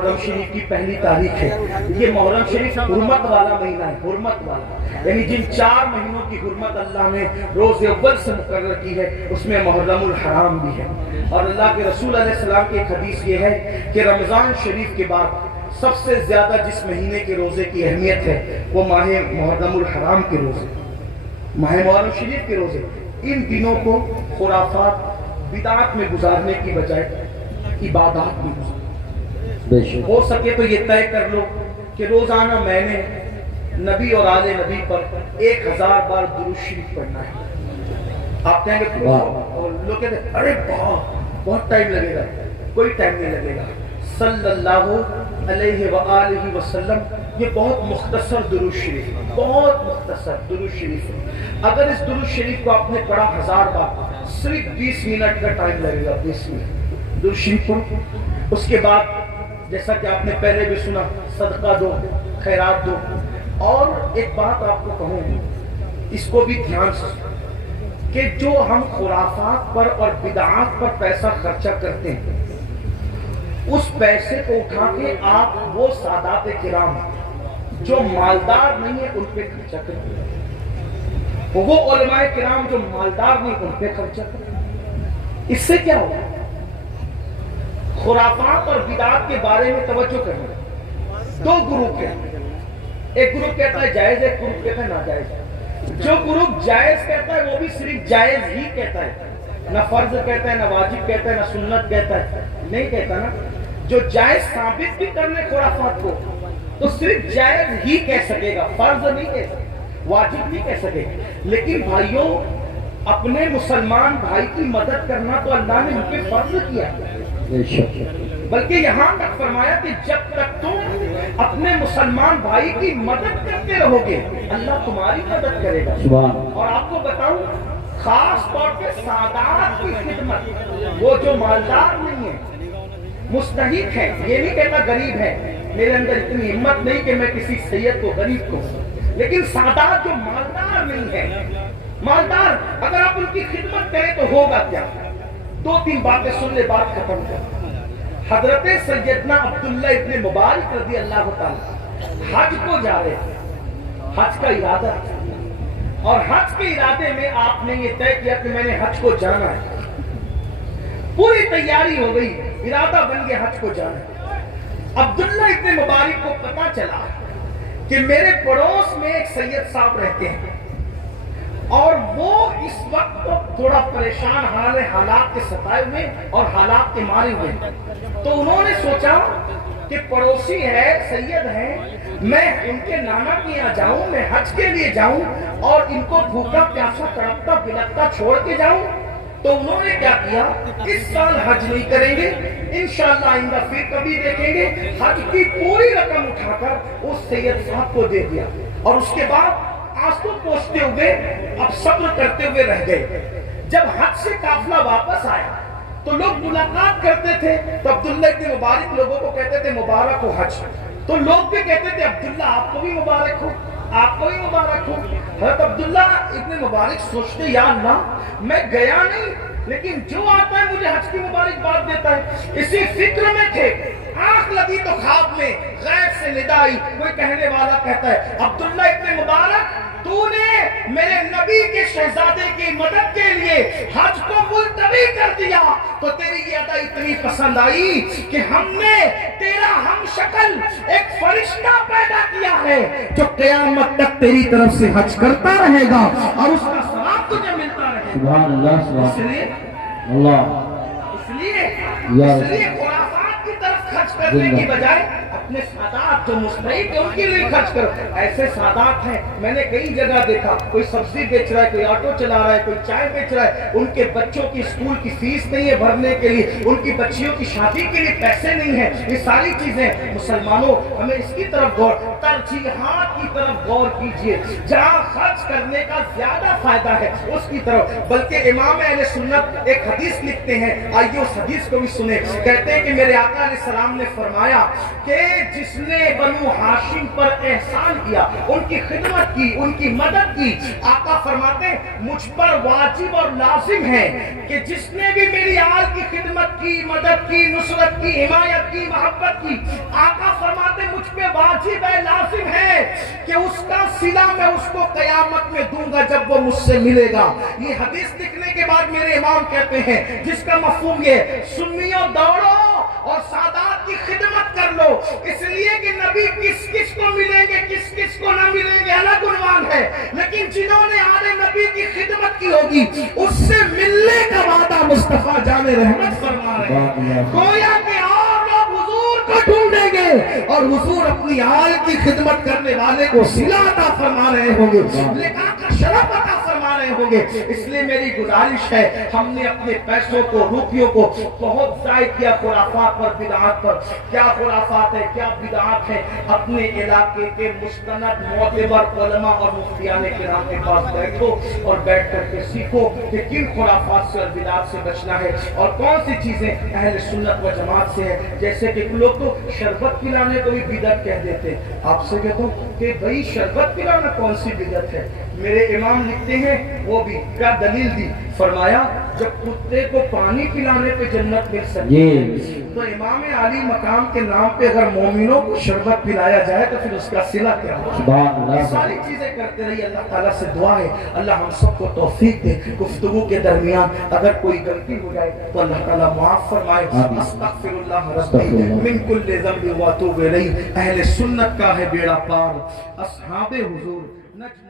محرم شریف کی پہلی تاریخ ہے. یہ محرم شریف حرمت والا مہینہ ہے, حرمت والا, یعنی جن 4 مہینوں کی حرمت اللہ نے روز اول سے مقرر کی ہے اس میں محرم الحرام بھی ہے. اور اللہ کے رسول علیہ السلام کی ایک حدیث یہ ہے کہ رمضان شریف کے بعد سب سے زیادہ جس مہینے کے روزے کی اہمیت ہے وہ ماہ محرم الحرام کے روزے, ماہ محرم شریف کے روزے. ان دنوں کو خرافات بدعات میں گزارنے کی بجائے عبادات میں گزاریں. ہو سکے تو یہ طے کر لو کہ روزانہ میں نے نبی اور آل نبی پر 1000 بار درود شریف پڑھنا ہے. آپ کہیں گے لوگ کہتے ہیں ارے بہت ٹائم لگے گا. کوئی ٹائم نہیں لگے گا. صلی اللہ علیہ وآلہ وسلم یہ بہت مختصر درود شریف, بہت مختصر درود شریف ہے. اگر اس درود شریف کو آپ نے پڑھا 1000 بار, صرف 20 منٹ کا ٹائم لگے گا. 20 منٹ درود شریف پڑھو. اس کے بعد جیسا کہ آپ نے پہلے بھی سنا, صدقہ دو, خیرات دو. اور ایک بات آپ کو کہوں, اس کو بھی دھیان سے, کہ جو ہم خرافات پر اور بدعات پر پیسہ خرچہ کرتے ہیں, اس پیسے کو اٹھا کے آپ وہ سادات کرام جو مالدار نہیں ہے ان پہ خرچہ کرتے ہیں, وہ علماء کرام جو مالدار نہیں ان پہ خرچہ کرتے ہیں. اس سے کیا ہوگا؟ خرافات اور بدعات کے بارے میں توجہ کرنا. 2 گروپ ہیں, ایک گروپ کہتا ہے جائز, ایک گروپ کہتا ہے ناجائز. جو گروپ جائز کہتا ہے وہ بھی صرف جائز ہی کہتا ہے, نہ فرض کہتا ہے, نہ واجب کہتا ہے, نہ سنت کہتا ہے, نہیں کہتا نا. جو جائز ثابت بھی کر لے خرافات کو تو صرف جائز ہی کہہ سکے گا, فرض نہیں کہہ سکے, واجب نہیں کہہ سکے گا. لیکن بھائیوں, اپنے مسلمان بھائی کی مدد کرنا تو اللہ نے ان پہ فرض کیا, بلکہ یہاں تک فرمایا کہ جب تک تم اپنے مسلمان بھائی کی مدد کرتے رہو گے اللہ تمہاری مدد کرے گا. اور آپ کو بتاؤں, خاص طور پہ سادات کی خدمت, وہ جو مالدار نہیں ہے, مستحق ہے, یہ نہیں کہتا غریب ہے, میرے اندر اتنی ہمت نہیں کہ میں کسی سید کو غریب کو, لیکن سادات جو مالدار نہیں ہے, مالدار اگر آپ ان کی خدمت کریں تو ہوگا کیا؟ 2-3 باتیں سن لے, بات ختم کر. حضرت سیدنا عبداللہ ابن مبارک رضی اللہ تعالی حج کو جا رہے تھے, حج کا ارادہ, اور حج کے ارادے میں آپ نے یہ طے کیا کہ میں نے حج کو جانا ہے. پوری تیاری ہو گئی, ارادہ بن گیا حج کو جانا ہے. عبداللہ ابن مبارک کو پتا چلا کہ میرے پڑوس میں ایک سید صاحب رہتے ہیں اور وہ اس وقت تھوڑا پریشان حال ہے, حالات کے ستائے ہوئے اور حالات کے مارے ہوئے. تو انہوں نے سوچا کہ پڑوسی ہے, سید ہے, میں ان کے نانا کے یہاں جاؤں, میں حج کے لیے جاؤں اور ان کو بھوکا پیاسا تڑپتا بلکتا چھوڑ کے جاؤں. تو انہوں نے کیا کیا, اس سال حج نہیں کریں گے, انشاءاللہ آئندہ پھر کبھی دیکھیں گے. حج کی پوری رقم اٹھا کر اس سید صاحب کو دے دیا, اور اس کے بعد آنسو پوچھتے ہوئے اب صبر کرتے ہوئے رہ گئے. جب حج سے قافلہ واپس آیا تو لوگ ملاقات کرتے تھے, تو عبداللہ ابن مبارک لوگوں کو کہتے تھے مبارک ہو حج, تو لوگ بھی کہتے تھے عبداللہ آپ کو بھی مبارک ہو, آپ کو بھی مبارک ہو. حضرت عبداللہ ابن مبارک سوچتے یا اللہ میں گیا نہیں, لیکن جو آتا ہے مجھے حج کی مبارکباد دیتا ہے. اسی فکر میں تھے, آنکھ لگی تو خواب میں غیب سے ندا آئی, کوئی کہنے والا کہتا ہے عبداللہ ابن مبارک تو نے میرے نبی کے شہزادے کی مدد کے لیے حج کو ملتوی کر دیا, تو تیری یہ ادا اتنی پسند آئی کہ ہم نے تیرا ہم شکل ایک فرشتہ پیدا کیا ہے جو قیامت تک تیری طرف سے حج کرتا رہے گا اور اس کا ثواب تجھے ملتا رہے گا. سبحان اللہ, سبحان اللہ. اس لیے خرافات کی طرف خرچ کرنے کی بجائے اپنے سادات جو مستحق ہیں ان کے لیے خرچ کرو. ایسے سادات ہیں, میں نے کئی جگہ دیکھا, کوئی سبزی بیچ رہا ہے, کوئی آٹو چلا رہا ہے, کوئی چائے بیچ رہا ہے, ان کے بچوں کی اسکول کی فیس نہیں ہے بھرنے کے لیے, ان کی بچیوں کی شادی کے لیے پیسے نہیں ہیں. یہ ساری چیزیں مسلمانوں ہمیں اس کی طرف غور, ترجیحات کی طرف غور کیجئے, جہاں خرچ کرنے کا زیادہ فائدہ ہے اس کی طرف. بلکہ امام اہل سنت ایک حدیث لکھتے ہیں, آئیے اس حدیث کو بھی سنیں. کہتے ہیں کہ میرے آقا علیہ السلام نے فرمایا کہ جس نے بنو ہاشم پر احسان کیا, ان کی خدمت کی, ان کی مدد کی, آقا فرماتے ہیں مجھ پر واجب اور لازم ہے کہ جس نے بھی میری آل کی خدمت کی، مدد کی، نصرت کی، حمایت کی، محبت کی۔ آقا فرماتے مجھ پہ واجب ہے، لازم ہے کہ اس کا صلہ میں اس کو قیامت میں دوں گا جب وہ مجھ سے ملے گا۔ یہ حدیث لکھنے کے بعد میرے امام کہتے ہیں جس کا مفہوم یہ، سنیوں دوڑو اور سادات کی خدمت کر لو، اس لیے کہ نبی کس کس کو ملیں گے کس کس کو نہ ملیں گے الگ عنوان ہے، لیکن جنہوں نے آل نبی کی خدمت کی ہوگی اس سے ملنے کا وعدہ مصطفیٰ جان رحمت فرما رہے ہیں۔ گویا کہ اور لوگ حضور کو ڈھونڈیں گے اور حضور اپنی آل کی خدمت کرنے والے کو صلہ عطا فرما رہے ہوں گے، لقاء کا شرف عطا فرما رہے ہوں گے۔ اس لیے میری گزارش ہے، ہم نے اپنے پیسوں کو، روپیوں کو بہت ضائع کیا خرافات پر، بدعات پر۔ کیا خرافات ہے، کیا بدعات ہے؟ اپنے علاقے کے مستند معتبر علماء اور مفتیان کرام کے پاس بیٹھو اور بیٹھ کر کے سیکھو کہ کن خرافات سے اور بدعات سے بچنا ہے اور کون سی چیزیں اہل سنت و جماعت سے ہے۔ جیسے کہ لوگ تو شربت پلانے کو بھی بدعت کہہ دیتے ہیں۔ آپ سے کہتا ہوں کہ بھئی شربت پلانا کون سی بدعت ہے؟ میرے امام لکھتے ہیں وہ بھی کیا دلیل دی، فرمایا جب کتے کو پانی پلانے پہ جنت مل سکتی ہے تو امام عالی مقام کے نام پہ اگر مومنوں کو شربت پلایا جائے تو پھر اس کا صلہ کیا ہوگا؟ یہ ساری چیزیں کرتے رہیے۔ اللہ تعالیٰ سے دعا ہے اللہ ہم سب کو توفیق دے، گفتگو کے درمیان اگر کوئی غلطی ہو جائے تو اللہ تعالیٰ معاف فرمائے۔ استغفر اللہ ربی من کل ذنب واتوب الیہ۔ اہل سنت کا ہے بیڑا پار، اصحاب حضور نجم